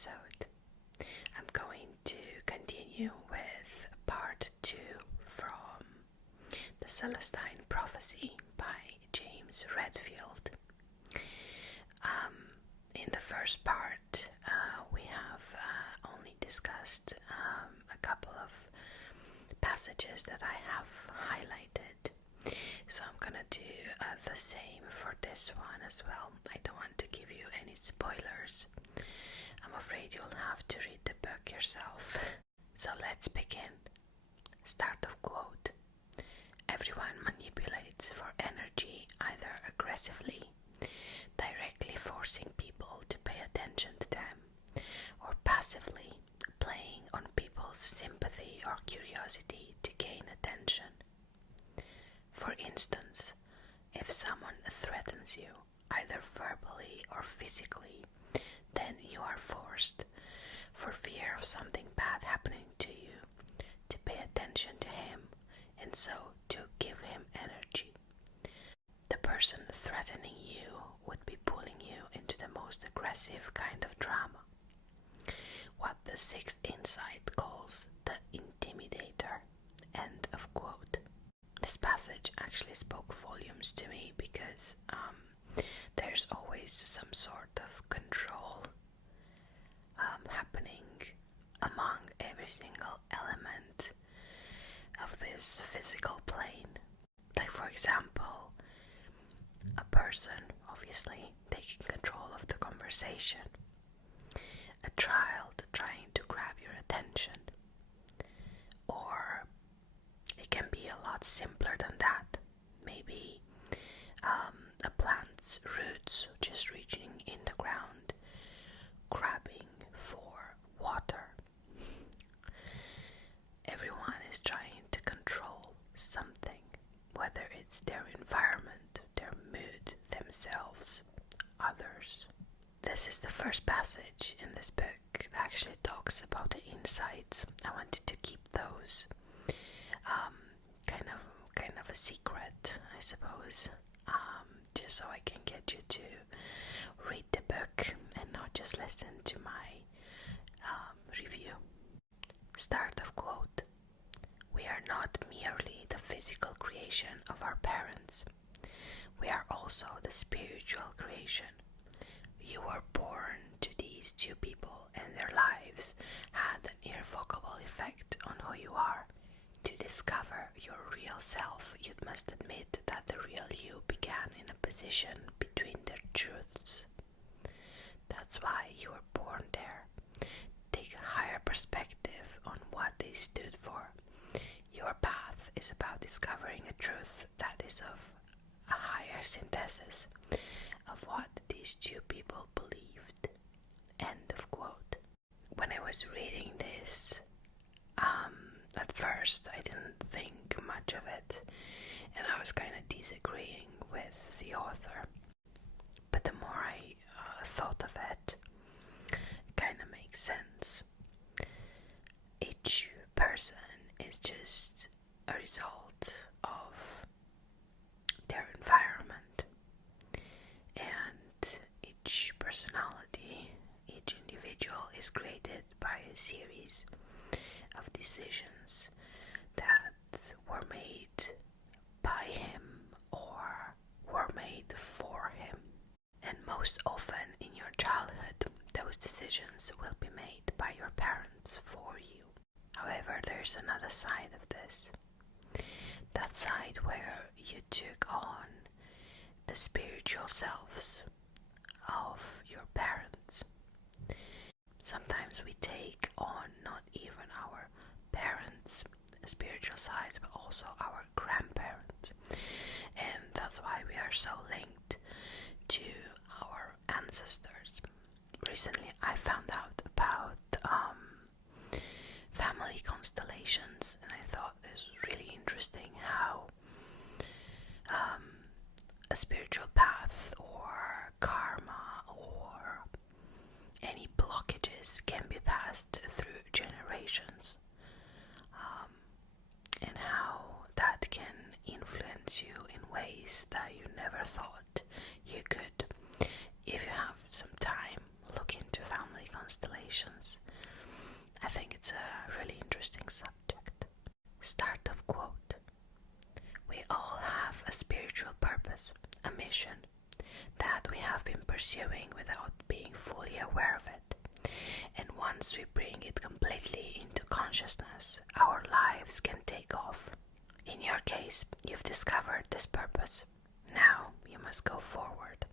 episode. I'm going to continue with part 2 from the Celestine prophecy by James Redfield. In the first part, we have only discussed a couple of passages that I have highlighted. So I'm gonna do the same for this one as well. I don't want to give you any spoilers. I'm afraid you'll have to read the book yourself. So let's begin. Start of quote. Everyone manipulates for energy either aggressively, directly forcing people to pay attention to them, or passively playing on people's sympathy or curiosity to gain attention. For instance, if someone threatens you, either verbally or physically, then you are forced, for fear of something bad happening to you, to pay attention to him and so to give him energy. The person threatening you would be pulling you into the most aggressive kind of drama, what the Sixth Insight calls the intimidator. End of quote. This passage actually spoke volumes to me because there's always some sort of control happening among every single element of this physical plane. Like, for example, a person obviously taking control of the conversation, a child trying to grab your attention, or it can be a lot simpler than that. Maybe a plant's roots just reaching in the ground, grabbing for water. Everyone is trying to control something, whether it's their environment, their mood, themselves, others. This is the first passage in this book that actually talks about the insights. I wanted to keep those kind of a secret, I suppose, just so I can get you to read the book and not just listen to my review. Start of quote. We are not merely the physical creation of our parents. We are also the spiritual creation. You were born to these two people, and their lives had an irrevocable effect on who you are. To discover your real self, you must admit that the real you began in a position between their truths. That's why you were born there. Take a higher perspective on what they stood for. Your path is about discovering a truth that is of a higher synthesis of what these two people believed. End of quote. When I was reading this, at first I didn't think much of it, and I was kind of disagreeing with the author. But the more I thought of it, it kind of makes sense. Each person is just a result of their environment, and each personality, each individual is created by a series of decisions that were made by him or were made for him. And most often in your childhood, those decisions will be made by your parents for you. However, there's another side of this. That side where you took on the spiritual selves of your parents. Sometimes we take on not even our parents' spiritual sides, but also our grandparents. And that's why we are so linked to our ancestors. Recently I found out about family constellations, and I thought it was really interesting how a spiritual path or karma or any blockages can be passed through generations, and how that can influence you in ways that you never thought you could. If you have some time, look into family constellations. interesting subject. Start of quote. We all have a spiritual purpose, a mission, that we have been pursuing without being fully aware of it. And once we bring it completely into consciousness, our lives can take off. In your case, you've discovered this purpose. Now you must go forward,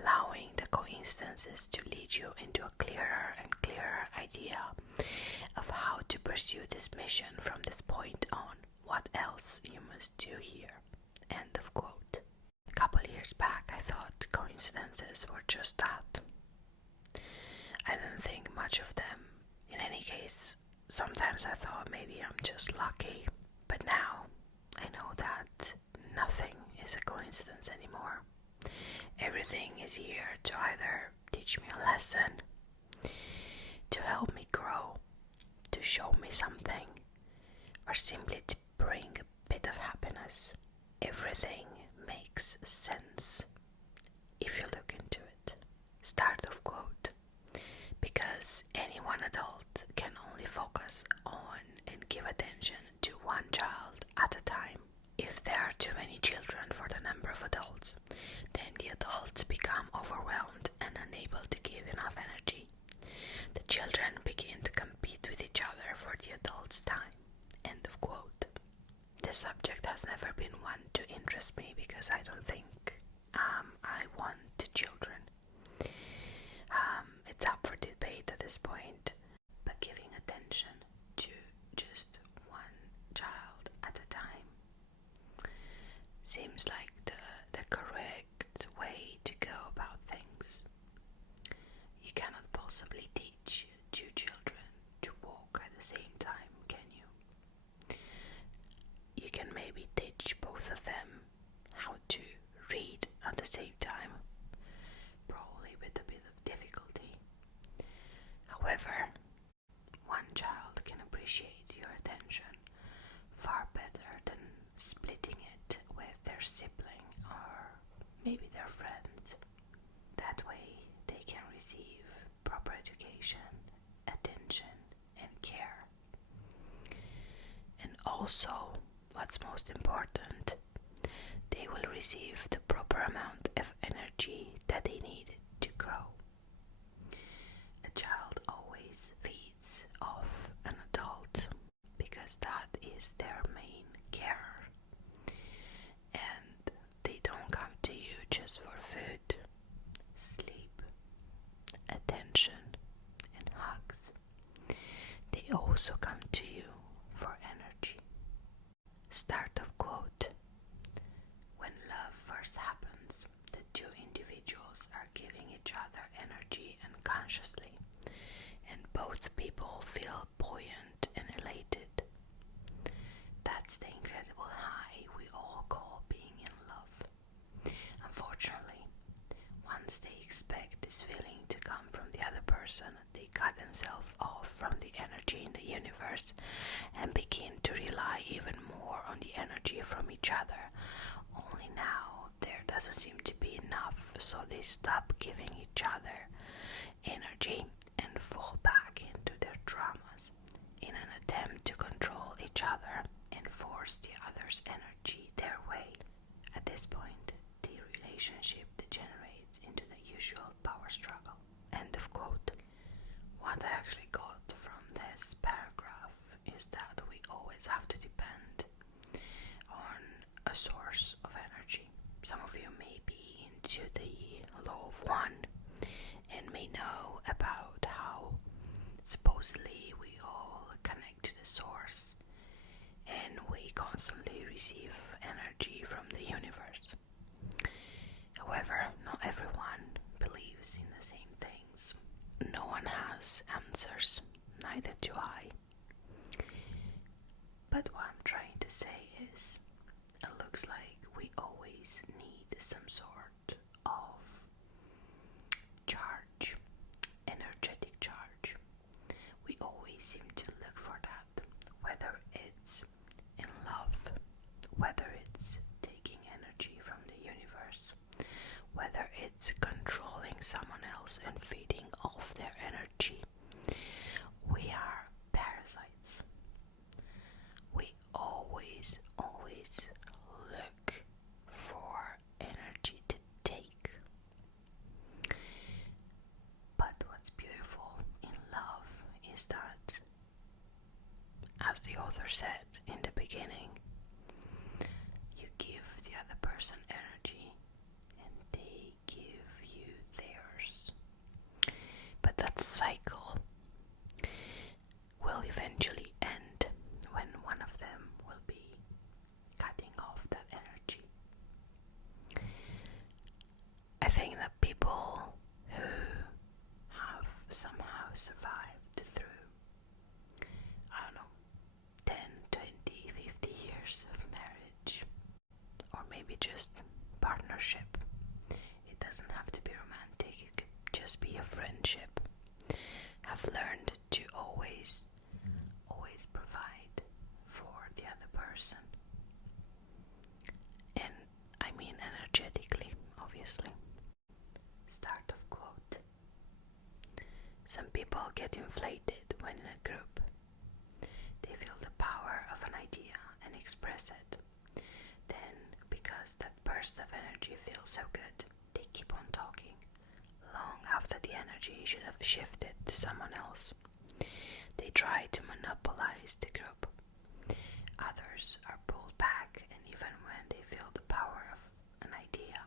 allowing the coincidences to lead you into a clearer and clearer idea of how to pursue this mission from this point on. What else you must do here. End of quote. A couple years back I thought coincidences were just that. I didn't think much of them. In any case, sometimes I thought maybe I'm just lucky. But now I know that nothing is a coincidence anymore. Everything is here to either teach me a lesson, to help me grow, to show me something, or simply to bring a bit of happiness. Everything makes sense if you look into it. Start of quote. Because any one adult can only focus on and give attention to one child at a time. If there are too many children for the number of adults, then the adults become overwhelmed and unable to give enough energy. The children begin to compete with each other for the adults' time. End of quote. This subject has never been one to interest me because I don't think I want children. It's up for debate at this point, but giving attention to just one child at a time seems like the correct way to go about things. You cannot possibly teach two children to walk at the same time, can you? You can maybe teach both of them how to read at the same time, probably with a bit of difficulty. However, one child can appreciate your attention far better than splitting it with their sibling or maybe their friends. That way they can receive proper education, attention, and care. And also, what's most important, they will receive the proper amount of energy that they need to grow. A child always feeds off an adult because that is their main care. And they don't come to you just for food, sleep, attention, and hugs. They also come to you for energy. Start of quote. When love first happens, the two individuals are giving each other energy unconsciously, and both people feel buoyant and elated. That's the incredible high we all call being in love. Unfortunately, once they expect this feeling to come from the other person, they cut themselves off from the energy in the universe and begin to rely even more on the energy from each other. Only now there doesn't seem to be enough, so they stop giving each other energy and fall back into their dramas in an attempt to control each other and force the other's energy their way. At this point, the relationship degenerates into the usual power struggle. End of quote. What I actually got from this paragraph is that we always have to depend on a source of energy. Some of you may be into the law of one and may know about how supposedly we all connect to the source and we constantly receive energy from the universe. However, not everyone believes in the same things. No one has answers, neither do I. But what I'm trying to say is, it looks like we always need some sort of charge, energetic charge. We always seem to look for that, whether it's in love, whether it's taking energy from the universe, whether it's controlling someone else and feeding off their energy. We are parasites. person energy and they give you theirs. But that cycle will eventually end when one of them will be cutting off that energy. I think that people who have somehow survived through, I don't know, 10, 20, 50 years of marriage, or maybe just partnership. It doesn't have to be romantic, it could just be a friendship. Have learned to always provide for the other person. And I mean energetically, obviously. Start of quote. Some people get inflated when in a group. They feel the power of an idea and express it. Then, because that burst of energy feels so good, they keep on talking, long after the energy should have shifted to someone else. They try to monopolize the group. Others are pulled back, and even when they feel the power of an idea,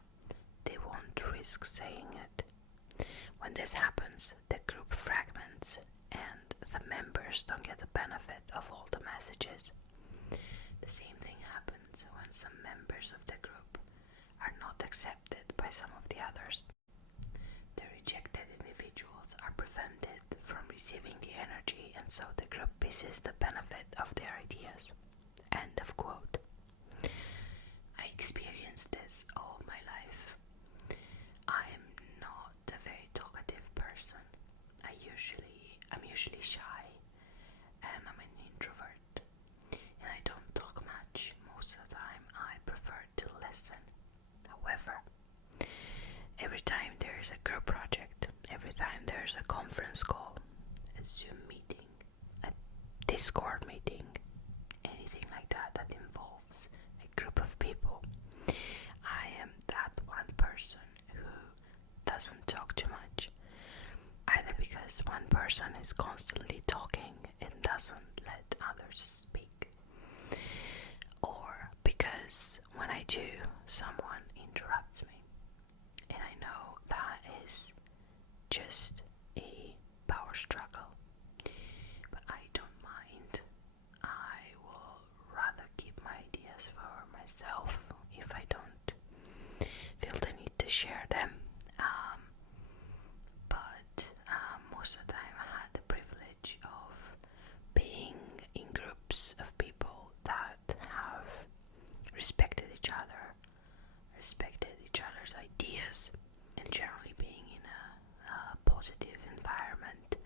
they won't risk saying it. When this happens, the group fragments, and the members don't get the benefit of all the messages. The same thing happens when some members of the group are not accepted by some of the others. The rejected individuals are prevented from receiving the energy, and so the group misses the benefit of their ideas. End of quote. I experienced this all my life. I am not a very talkative person. I'm usually shy, and I'm an introvert, and I don't talk much. Most of the time I prefer to listen. However, every time there's a group project, every time there's a conference call, a Zoom meeting, a Discord meeting, anything like that that involves a group of people, I am that one person who doesn't talk too much. Either because one person is constantly talking and doesn't let others speak, or because when I do, someone interrupts me. And I know that is just a power struggle, but I don't mind. I will rather keep my ideas for myself if I don't feel the need to share them. But most of the time I had the privilege of being in groups of people that have respected each other, respected each other's ideas, and generally being in a positive environment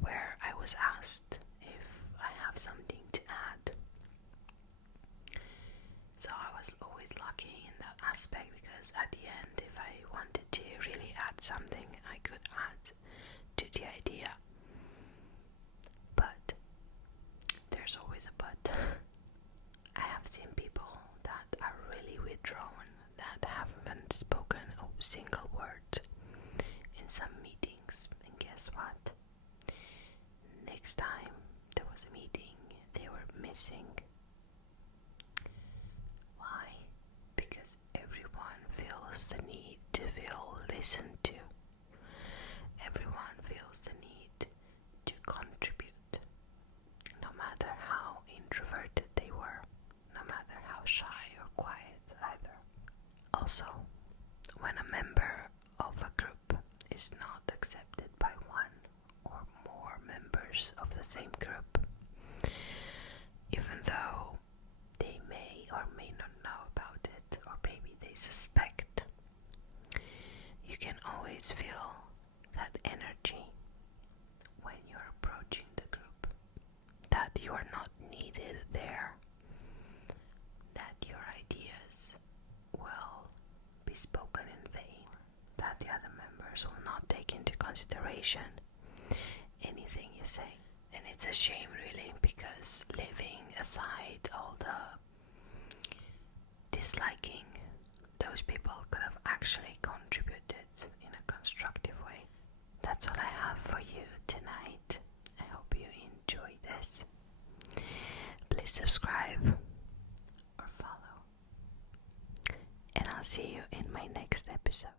where I was asked if I have something to add. So I was always lucky in that aspect, because at the end, if I wanted to really add something, I could add to the idea. But there's always a but. I have seen people that are really withdrawn, that haven't spoken a single word in some meetings, and guess what? Next time there was a meeting, they were missing. Why? Because everyone feels the need to feel listened to. Everyone feels the need to contribute, no matter how introverted they were, no matter how shy or quiet either. Also, when a member of a group is not accepted by one or more members of the same group, even though they may or may not know about it, or maybe they suspect, you can always feel that energy when you're approaching the group, that you are not needed there, that your ideas will be spoken in vain, that the other members will not take into consideration anything you say. And it's a shame, really, because leaving aside all the disliking, those people could have actually contributed in a constructive way. That's all I have for you tonight. I hope you enjoy this. Please subscribe or follow, and I'll see you in my next episode.